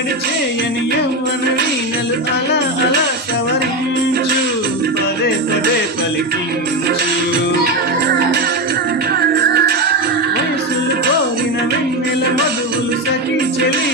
పడి చేయని యవ్వన వీణలు అలా అలా సవరించు, పదే పదే పలికించు. వయసులు కోరిన వెన్నెల మధువులు సఖీ చెలి